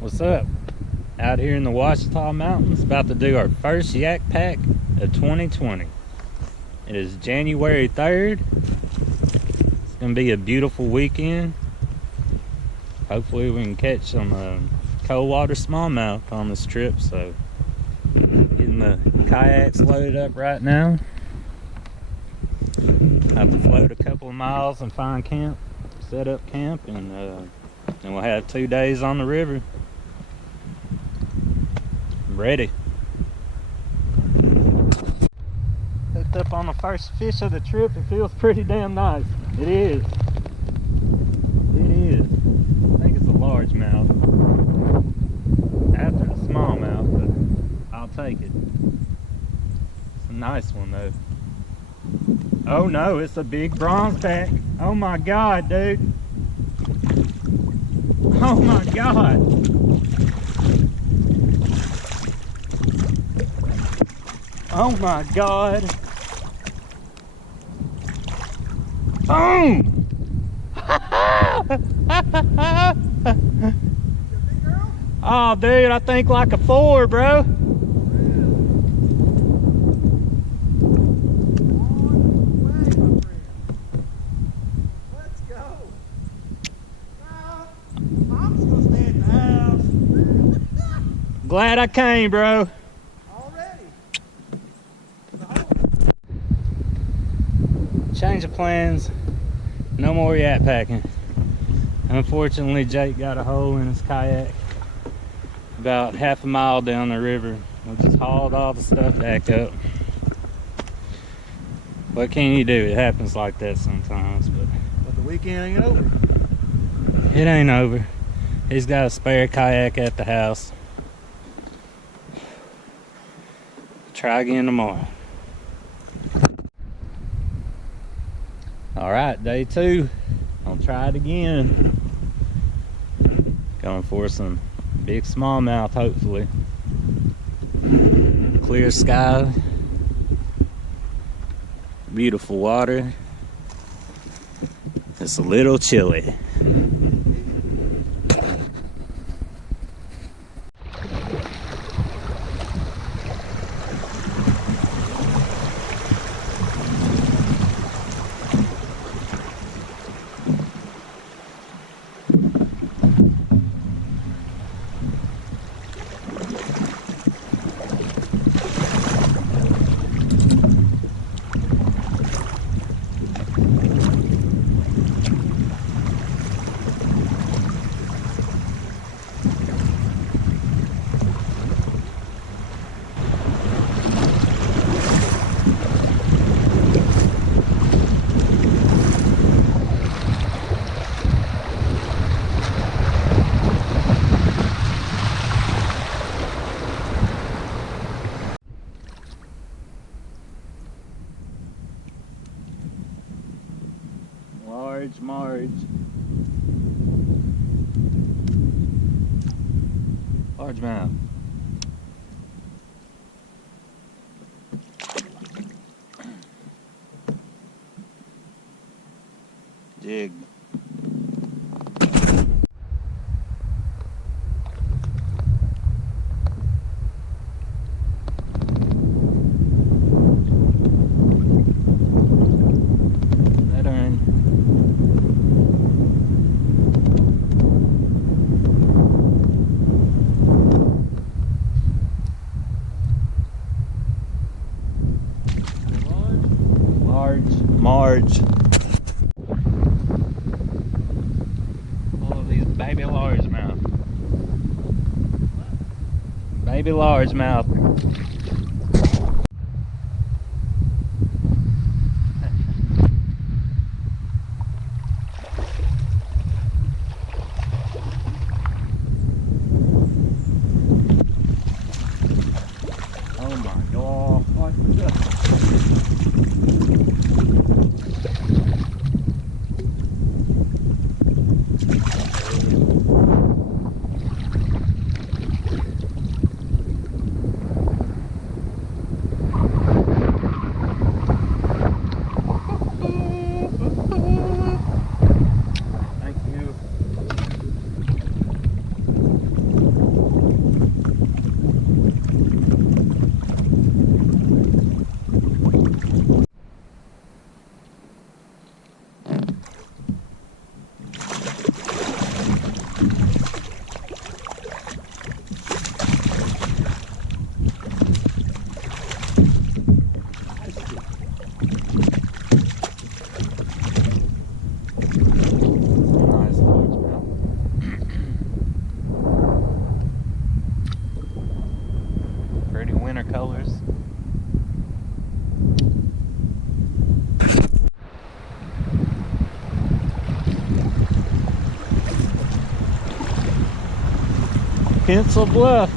What's up? Out here in the Ouachita Mountains, about to do our first yak pack of 2020. It is January 3rd. It's gonna be a beautiful weekend. Hopefully we can catch some cold water smallmouth on this trip. So getting the kayaks loaded up right now. Have to float a couple of miles and find camp, set up camp, and we'll have 2 days on the river. Ready. Hooked up on the first fish of the trip. It feels pretty damn nice. It is. It is. I think it's a largemouth. After the smallmouth, but I'll take it. It's a nice one though. Oh no, it's a big bronzeback. Oh my god, dude. Oh my god. Oh my god. Boom! Oh dude, I think like a 4, bro. Let's go. Mom's gonna stay at the house. Glad I came, bro. Change of plans, no more yak packing. Unfortunately, Jake got a hole in his kayak about half a mile down the river. We just hauled all the stuff back up. What can you do? It happens like that sometimes. But the weekend ain't over. It ain't over. He's got a spare kayak at the house. Try again tomorrow. All right, day 2. I'll try it again. Going for some big smallmouth, hopefully. Clear sky. Beautiful water. It's a little chilly. Largemouth. Jig. Marge. All of these baby largemouth. Baby largemouth. Oh my god. Pencil Bluff.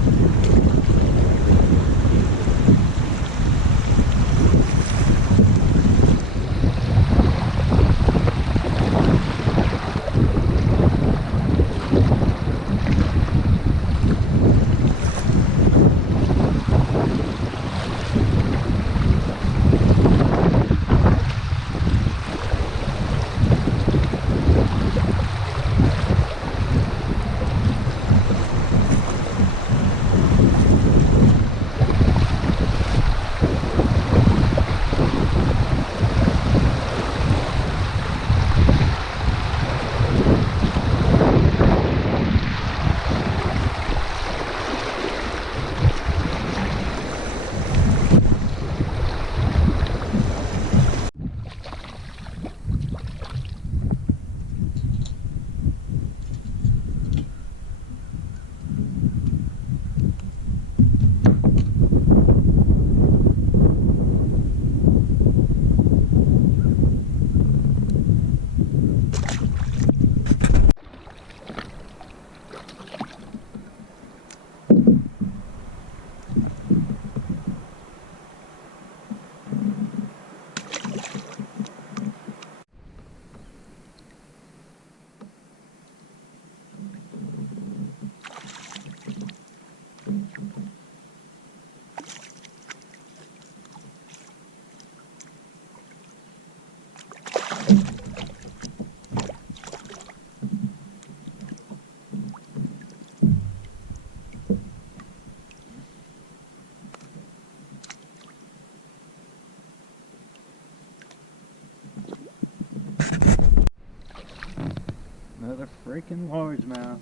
Another freaking largemouth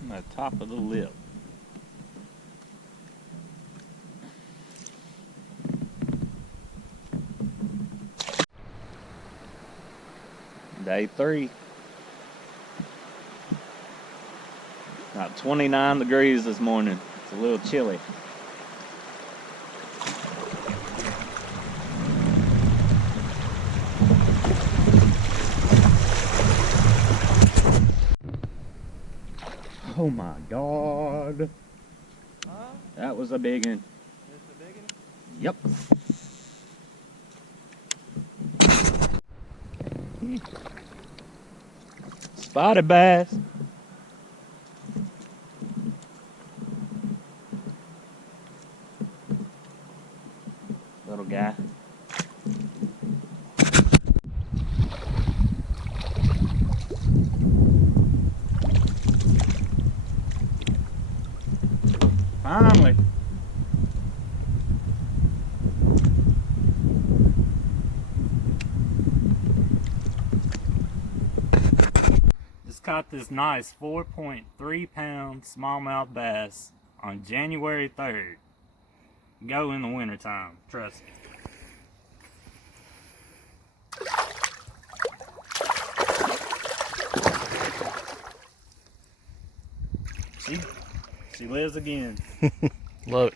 on the top of the lip. Day 3. About 29 degrees this morning. It's a little chilly. Oh my God. Huh? That was a big one. That's a big one? Yep. Spotted bass. Little guy. Finally. Just caught this nice 4.3 pound smallmouth bass on January 3rd. Go in the wintertime, trust me. She lives again. Look.